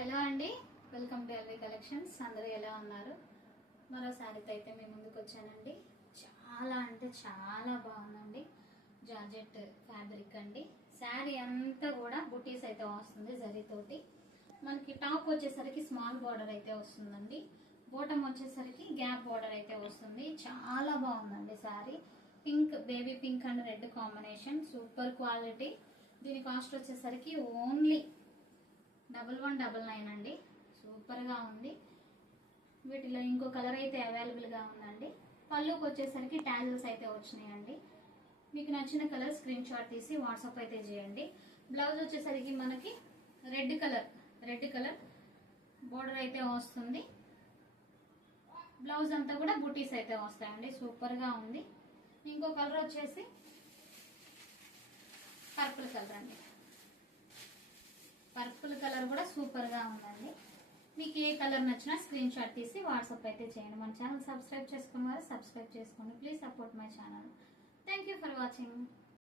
Hello అండి, welcome to LV collections. అందరూ ఎలా ఉన్నారు? మరో శారీతో అయితే మేము ముందుకు వచ్చానండి. చాలా అంటే చాలా బాగుందండి. జార్జెట్ ఫ్యాబ్రిక్ అండి. శారీ అంతా కూడా బుటీస్ అయితే వస్తుంది జరీతోటి. మనకి టాప్ వచ్చేసరికి స్మాల్ బార్డర్ అయితే వస్తుందండి. బోటం వచ్చేసరికి గ్యాప్ బార్డర్ అయితే వస్తుంది. చాలా బాగుందండి sari. Pink, baby pink and red combination, super quality. దీని కాస్ట్ వచ్చేసరికి ఓన్లీ 1199 అండి. సూపర్ గా ఉంది. వీటిలో ఇంకో కలర్ అయితే అవైలబుల్ గా ఉందండి. పళ్ళుకి వచ్చేసరికి టాజిల్స్ అయితే వచ్చినాయండి. మీకు నచ్చిన కలర్ స్క్రీన్ షాట్ తీసి వాట్సాప్ అయితే చేయండి. బ్లౌజ్ వచ్చేసరికి మనకి రెడ్ కలర్ బోర్డర్ అయితే వస్తుంది. బ్లౌజ్ అంతా కూడా బుటీస్ అయితే వస్తాయండి. సూపర్ గా ఉంది. ఇంకో కలర్ వచ్చేసి పర్పుల్ కలర్ అండి. పర్పుల్ కలర్ కూడా సూపర్ గా ఉందండి. మీకు ఏ కలర్ నచ్చినా స్క్రీన్ షాట్ తీసి వాట్సాప్ అయితే చేయండి. మన ఛానల్ సబ్స్క్రైబ్ చేసుకున్న వారు సబ్స్క్రైబ్ చేసుకోండి. Please support my channel. Thank you for watching.